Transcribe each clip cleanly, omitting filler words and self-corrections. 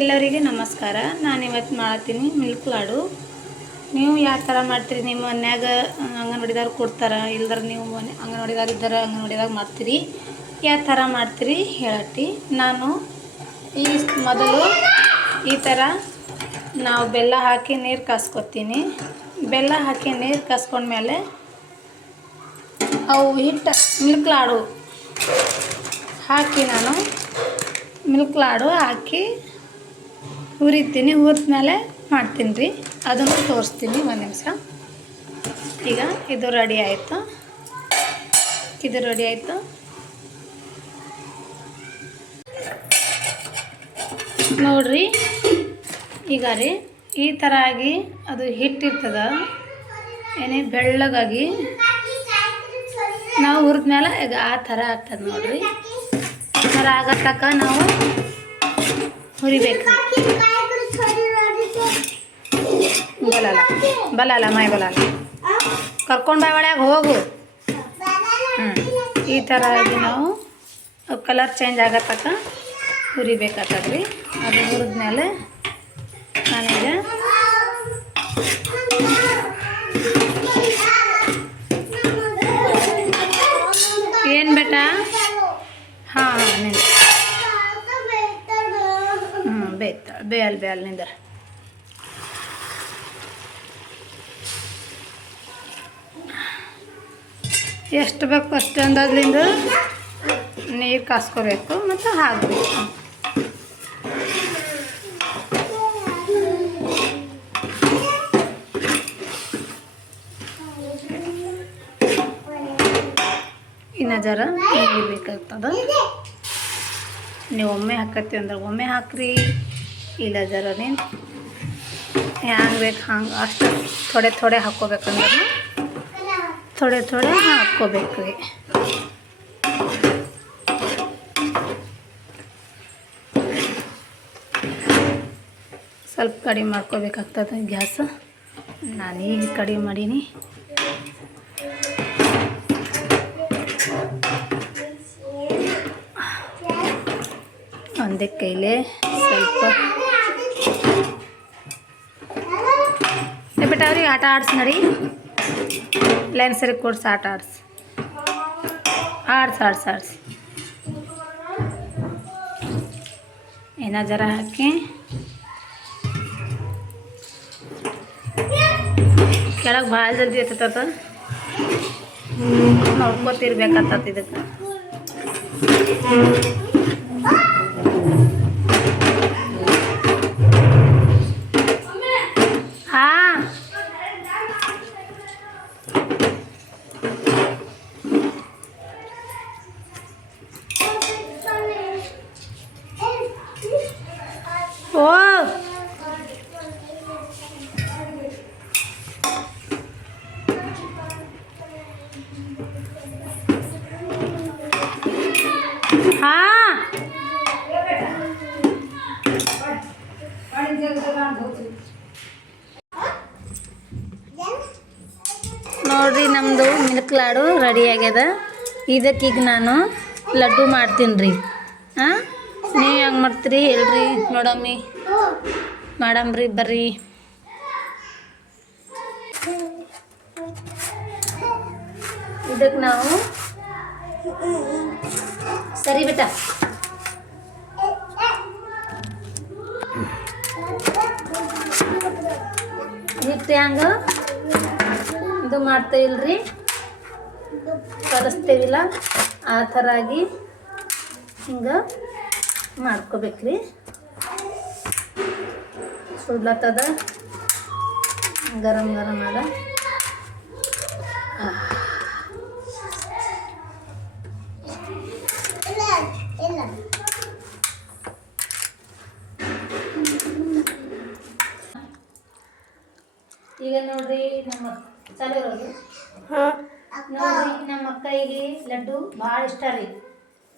ಎಲ್ಲರಿಗೆ ನಮಸ್ಕಾರ. ನಾನು ಇವತ್ತು ಮಾಡ್ತೀನಿ ಮಿಲ್ಕ್ ಲಾಡು. ನೀವು ಯಾವ ಥರ ಮಾಡ್ತೀರಿ? ನಿಮ್ಮ ಮನ್ಯಾಗ ಅಂಗನವಾಡಿದವ್ರು ಕೊಡ್ತಾರೆ, ಇಲ್ದ್ರೆ ನೀವು ಅಂಗನವಾಡಿದವ್ರು ಇದ್ದಾರೆ ಅಂಗನವಾಡಿದಾಗ ಮಾಡ್ತೀರಿ, ಯಾವ ಥರ ಮಾಡ್ತೀರಿ ಹೇಳತ್ತಿ. ನಾನು ಈ ಮೊದಲು ಈ ಥರ ನಾವು ಬೆಲ್ಲ ಹಾಕಿ ನೀರು ಕಾಸ್ಕೊತೀನಿ. ಬೆಲ್ಲ ಹಾಕಿ ನೀರು ಕಾಸ್ಕೊಂಡ್ಮೇಲೆ ಅವು ಹಿಟ್ಟು ಮಿಲ್ಕ್ ಲಾಡು ಹಾಕಿ ನಾನು ಮಿಲ್ಕ್ ಲಾಡು ಹಾಕಿ ಹುರಿತೀನಿ. ಹುರಿದ್ಮೇಲೆ ಮಾಡ್ತೀನಿ ರೀ, ಅದನ್ನು ತೋರಿಸ್ತೀನಿ. ಒಂದು ನಿಮಿಷ. ಈಗ ಇದು ರೆಡಿ ಆಯಿತು, ನೋಡ್ರಿ. ಈಗ ರೀ ಈ ಥರ ಆಗಿ ಅದು ಹಿಟ್ಟಿರ್ತದ ಏನೇ ಬೆಳ್ಳಗಾಗಿ ನಾವು ಹುರಿದ್ಮೇಲೆ ಈಗ ಆ ಥರ ಆಗ್ತದೆ ನೋಡ್ರಿ. ಈ ಥರ ಆಗೋ ತನಕ ನಾವು ಹುರಿಬೇಕು. ಬಲಲ್ಲ ಮೈ ಬಲಲ್ಲ, ಕರ್ಕೊಂಡು ಬಾಯ್ ಒಳಗೆ ಹೋಗು. ಈ ಥರ ಆಗಿ ನಾವು ಕಲರ್ ಚೇಂಜ್ ಆಗೋ ತನಕ ಹುರಿಬೇಕಾಗ್ತದ್ರಿ. ಅದು ಹುರಿದ್ಮೇಲೆ ನಾನೀಗ ಏನು ಬೇಟಾ? ಹಾಂ ನಿಂದ ಬೇಯಲ್ ನಿಂದರ. ಎಷ್ಟು ಬೇಕು ಅಷ್ಟು ಅಂದಾಜ್ಲಿಂದ ನೀರು ಕಾಸ್ಕೋಬೇಕು ಮತ್ತು ಹಾಕಬೇಕು. ಇನ್ನು ಜರ ನೀರು ಬೇಕಾಗ್ತದೆ. ನೀವು ಒಮ್ಮೆ ಹಾಕತ್ತಿ ಅಂದ್ರೆ ಒಮ್ಮೆ ಹಾಕ್ರಿ, ಇಲ್ಲ ಜರ ನೀನು ಹ್ಯಾಂಗೆ ಬೇಕು ಹಂಗೆ ಅಷ್ಟು ಥೋಡೆ ಹಾಕ್ಕೋಬೇಕಂದ್ರೆ ಥೋಡೆ ಹಾಕ್ಕೋಬೇಕು ರೀ. ಸ್ವಲ್ಪ ಕಡಿಮೆ ಮಾಡ್ಕೋಬೇಕಾಗ್ತದೆ ಗ್ಯಾಸ್. ನಾನು ಈಗ ಕಡಿಮೆ ಮಾಡೀನಿ. ಒಂದೇ ಕೈಲೇ ಸ್ವಲ್ಪ ಬಿಟ್ಟು ಅವ್ರಿಗೆ ಆಟ ಆಡ್ಸಿ ನಡಿ. ಲೈನ್ ಸರಿ ಕೊಡ್ಸಿ ಆಟ ಆಡ್ಸಿ ಏನ ಜರ ಹಾಕಿ ಕೆಳಗೆ ಭಾಳ ಜಲ್ದಿ ಎತ್ತದ, ನೋಡ್ಕೊತಿರ್ಬೇಕಾಗ್ತದೆ ಇದಕ್ಕೆ. ಓ ಹಾಂ ನೋಡ್ರಿ, ನಮ್ಮದು ಮಿಲ್ಕ್ ಲಾಡು ರೆಡಿ ಆಗ್ಯದ. ಇದಕ್ಕೀಗ ನಾನು ಲಡ್ಡು ಮಾಡ್ತೀನಿ ರೀ. ಹಾಂ, ನೀವು ಹೆಂಗೆ ಮಾಡ್ತೀರಿ ಹೇಳ್ರಿ ಮಾಡಮ್ರಿ ಬರ್ರಿ. ಇದಕ್ಕೆ ನಾವು ಸರಿ ಬೇಟ ಹಿಟ್ಟು ಹಂಗೆ ಇದು ಮಾಡ್ತೇವಿಲ್ರಿ, ಕಲಿಸ್ತೇವಿಲ್ಲ ಆ ಥರ ಆಗಿ ಹಿಂಗೆ ಮಾಡ್ಕೋಬೇಕ್ರಿ. ಸುಡ್ಲತ್ತದ ಗರಂ ಅದ. ಈಗ ನೋಡ್ರಿ ನಮ್ಮ ಚಾಲು ಇರೋದು. ನೋಡ್ರಿ, ನಮ್ಮ ಅಕ್ಕಗೆ ಲಡ್ಡು ಭಾಳ ಇಷ್ಟ ರೀ,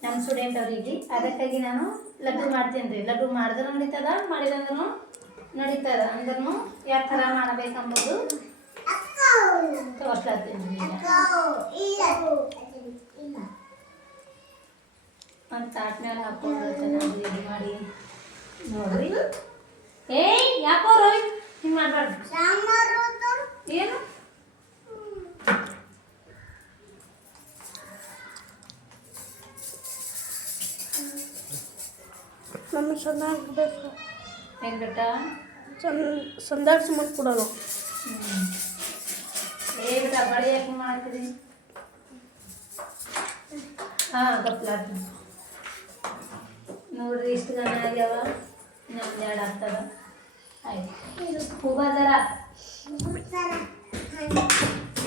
ನಮ್ಮ ಸ್ಟೂಡೆಂಟ್ ಅವ್ರಿಗೆ. ಅದಕ್ಕಾಗಿ ನಾನು ಲಡ್ಡು ಮಾಡ್ತೀನಿ ರೀ. ಲಡ್ಡು ಮಾಡಿದ್ರೆ ನಡೀತದ, ಮಾಡಿದಂದ್ರೂ ನಡೀತದ. ಅಂದ್ರೂ ಯಾವ ಥರ ಮಾಡಬೇಕಂಬುದು ತೋರಿಸ್ಲಾತೀನಿ. ಒಂದು ತಾಟ್ ಮೇಲೆ ಹಾಕ್ಕೊಂಡು ಚೆನ್ನಾಗಿ ಇದು ಮಾಡಿ ನೋಡ್ರಿ ಏಯ್ ಯಾಕೋ ರೋಹಿತ್ ಹಿಂಗೆ ಮಾಡಬಾರ್ದು ಏನು ನಮಗೆ ಚೆನ್ನಾಗಬೇಕು ಏನು ಬೇಟ ಸಂದಾಗ ಸುಮ್ಮನೆ ಕೊಡೋದು ಏ ಬೇಟ ಬಳಿ ಯಾಕೆ ಮಾಡ್ತೀರಿ ಹಾಂ ಗಪ್ಲಾತ ನೋಡ್ರಿ ಇಷ್ಟು ಗಣ ಆಗ್ಯಾವ ನಮ್ದು ಎರಡು ಆಗ್ತದ ಆಯ್ತು ಹೂಬಾದರ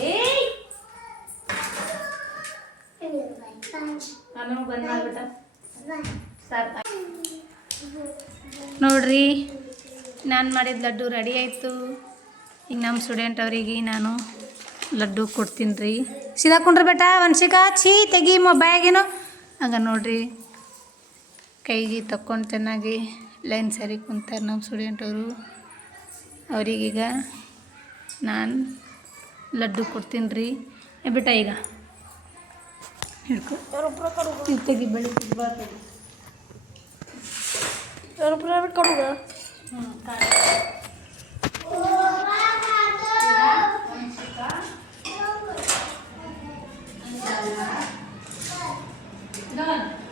ಏಯ್ ಆಮೇಲೆ ಬಂದ್ ಮಾಡ್ಬಿಟ್ಟ ಸಾಕು ನೋಡ್ರಿ ನಾನು ಮಾಡಿದ ಲಡ್ಡು ರೆಡಿ ಆಯಿತು ಈಗ ನಮ್ಮ ಸ್ಟೂಡೆಂಟ್ ಅವರಿಗೆ ನಾನು ಲಡ್ಡು ಕೊಡ್ತೀನಿ ರೀ ಸೀದಾ ಕುಂಡ್ರಿ ಬೇಟ ವಂಶಿಕಾ ಛೀ ತೆಗಿ ಬ್ಯಾಗೇನು ಹಂಗ ನೋಡ್ರಿ ಕೈಗೆ ತಕ್ಕೊಂಡು ಚೆನ್ನಾಗಿ ಲೈನ್ ಸರಿ ಕುಂತಾರೆ ನಮ್ಮ ಸ್ಟೂಡೆಂಟ್ ಅವರು ಅವರಿಗೀಗ ನಾನು ಲಡ್ಡು ಕೊಡ್ತೀನಿ ರೀ ಬೇಟ ಈಗ ಹಿಡ್ಕೊ ಇದು ತೆಗಿ ಬೆಳಿ ತೆಗಿ ಕೊಡುಗ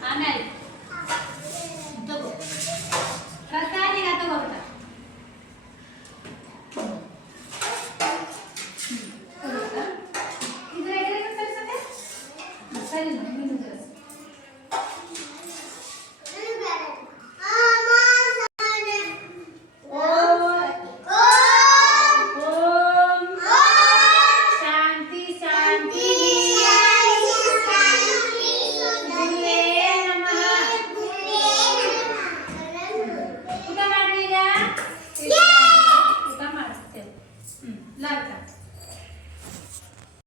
ಆಮೇಲೆ ತಗೋ ಕರ್ಕಾರಿಗ ತಗೋಬಿಟ್ಟ ಸರಿ ಊಟ ಮಾಡಿಸ್ತೇವೆ ಲಾಗ್ತಾ